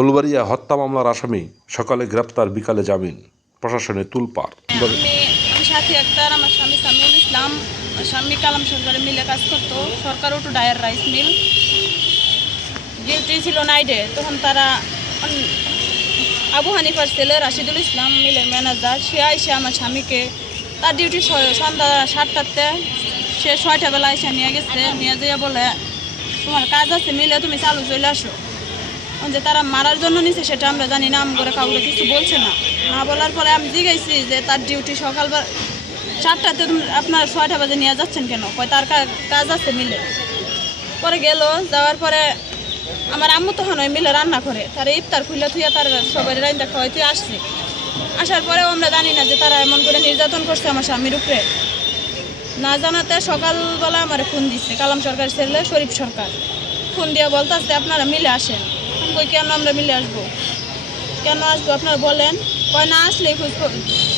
ফুলবাড়িয়া হত্যা মামলার আসামি সকালে গ্রেপ্তার, বিকালে জামিন, প্রশাসনে তোলপাড়। আমি সাথী আক্তার, আমার স্বামী সামিউল ইসলাম, স্বামী কালাম সরকারে মিলে কাজ করতো। সরকার ওটু ডায়ার রাইস মিল ডিউটি ছিল নাইটে। তখন তারা আবু হানিফার ছেলে রাশিদুল ইসলাম মিলের ম্যানেজার, সে আইসে আমার স্বামীকে তার ডিউটি সন্ধ্যা 7টাতে, সে 6টা বেলা এসে নিয়ে গেছে। নিয়ে যেয়ে বলে তোমার কাজ আছে মিলে, তুমি চালু চলে আসো। যে তারা মারার জন্য নিছে সেটা আমরা জানি না, করে কাউকে কিছু বলছে না। না বলার পরে আমি জিজ্ঞাসি যে তার ডিউটি সকালবেলা 7টাতে, আপনার 6টা বাজে নিয়ে যাচ্ছেন কেন? কয় তার কাজ আছে মিলে। পরে গেল, যাওয়ার পরে আমার আম্মু তখন ওই মিলে রান্না করে, তার ইফতার খুলে থুইয়া তার সবাই রান্না খাওয়াই তুই আসছে। আসার পরেও আমরা জানি না যে তারা এমন করে নির্যাতন করছে আমার স্বামীর উপরে। না জানাতে সকালবেলা আমার ফোন দিচ্ছে কালাম সরকার ছেলে শরীফ সরকার, ফোন দিয়ে বলতেছে আপনারা মিলে আসেন। কই কেন আমরা মিলে আসবো? কেন আসবো আপনারা বলেন? কয় না আসলেই খোঁজ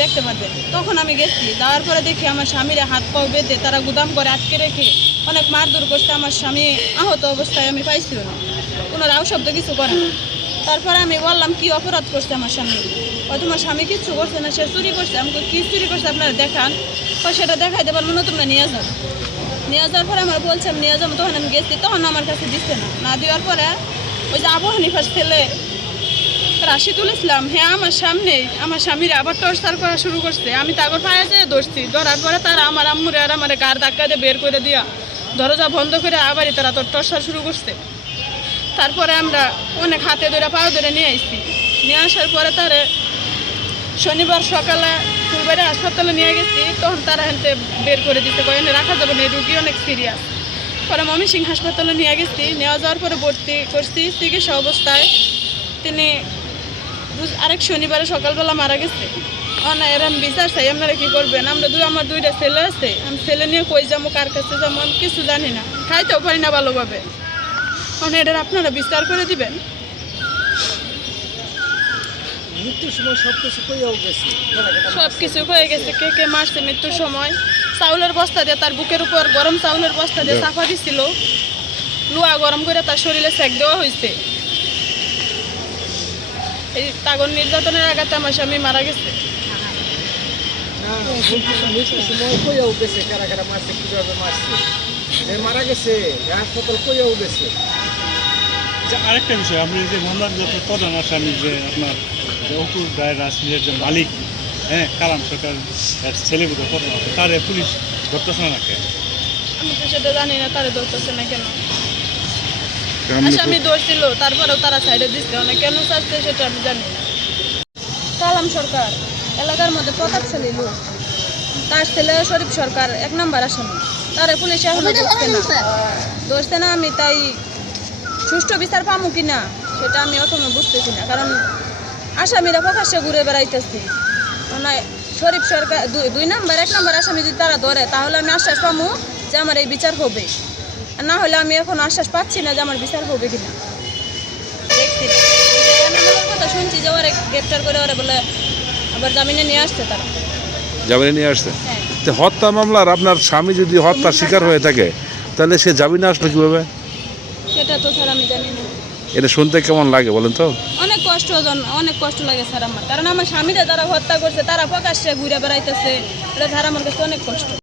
দেখতে পারবেন। তখন আমি গেছি, যাওয়ার পরে দেখি আমার স্বামীরা হাত পাও বেঁধে তারা গুদাম করে আটকে রেখে অনেক মারধর করছে। আমার স্বামী আহত অবস্থায় আমি পাইছিল না, কোনো রাও শব্দ কিছু করে না। তারপরে আমি বললাম কি অপরাধ করছে আমার স্বামী? ও তোমার স্বামী কিচ্ছু করছে না, সে চুরি করছে। আমাকে কি চুরি করছে আপনারা দেখান। সেটা দেখাইতে পারবো না, তোমরা নিয়ে যাও। নিয়ে যাওয়ার পরে আমার বলছে আমি নিয়ে যাবো। তখন আমি গেছি, তখন আমার কাছে দিচ্ছে না। না দেওয়ার পরে ওই যে আবু হানিফার ছেলে রাশিদুল ইসলাম, হ্যাঁ আমার সামনেই আমার স্বামীর আবার টর্চার করা শুরু করছে। আমি তাগর পায়ে যেয়ে ধরছি, ধরার পরে তারা আমার আম্মুরে আর আমার গার ধাক্কা দিয়ে বের করে দিয়া দরজা বন্ধ করে আবারই তারা তোর টর্চার শুরু করছে। তারপরে আমরা অনেক হাতে ধরে পায়ে ধরে নিয়ে আসছি। নিয়ে আসার পরে তারে শনিবার সকালে ফুলবাড়ি হাসপাতালে নিয়ে গেছি। তখন তারা হেনতে বের করে দিতে এনে রাখা যাবে না, রুগী অনেক সিরিয়াস। পরে ময়মনসিংহ হাসপাতালে নিয়ে গেছি। নেওয়া যাওয়ার পরে ভর্তি করছি চিকিৎসা অবস্থায়। তিনি আরেক শনিবারে সকালবেলা মারা গেছে। না এরম বিচার চাই, আপনারা কী করবেন? আমার 2টা ছেলে আছে, আমি ছেলে নিয়ে কই যাবো, কার কাছে যাবো, আমি কিছু জানি না, খাইতেও পারি না ভালোভাবে। কারণ এটার আপনারা বিচার করে দিবেন। সব কিছু হয়ে গেছে। কে কে মারছে মৃত্যুর সময়? চাউলের বস্তা দিয়ে তার বুকের উপর গরম চাউলের বস্তা দিয়ে চাপা দিছিল, লোহা গরম করে তার শরীরে সেক দেওয়া হয়েছে। এই তাগর নির্যাতনের আঘাতে আমার স্বামী মারা গেছে। আরেকটা বিষয়, আপনি যে মামলার যত প্রধান আসামি যে আপনার অকুর ডায়ার রাসমিলের যে মালিক, হ্যাঁ কালাম সরকার ছেলেগুলো প্রধান আছে, তারে পুলিশ ধরতেছে না কেন? আমি তো সেটা জানি না, তারা ধরতেছে না কেন। আসামি ধরছিল, তারপরেও তারা সাইডে দিচ্ছে অনেক, কেন চাচ্ছে সেটা আমি জানি না। কালাম সরকার এলাকার মধ্যে প্রতাপশালী লোক, তার ছেলে শরীফ সরকার 1 নম্বর আসামি। তারা পুলিশ এখনো ধরছে না। আমি তাই সুষ্ঠু বিচার পামু কিনা সেটা আমি এখনো বুঝতেছি না। কারণ আসামিরা প্রকাশ্যে ঘুরে বেড়াইতেছে। শরীফ সরকার 2 নম্বর 1 নম্বর আসামি যদি তারা ধরে, তাহলে আমি আশ্বাস পামু যে আমার এই বিচার হবে। না হলে আমি এখন আশ্বাস পাচ্ছি না যে আমার বিচার হবে কিনা। দেখছি কথা শুনছি যে ওরা গ্রেপ্তার করে ওরা বলে আবার জামিনে নিয়ে আসছে। তারা জামিনে নিয়ে আসছে। হ্যাঁ। হত্যা মামলার আপনার স্বামী যদি হত্যার শিকার হয়ে থাকে, তাহলে সে জামিনে আসলো কিভাবে? সেটা তো স্যার আমি জানি না। এটা শুনতে কেমন লাগে বলেন তো? অনেক কষ্ট লাগে স্যার আমার। কারণ আমার স্বামীরা যারা হত্যা করছে তারা প্রকাশ্যে ঘুরে বেড়াইতেছে, এটা স্যার আমার কাছে অনেক কষ্ট।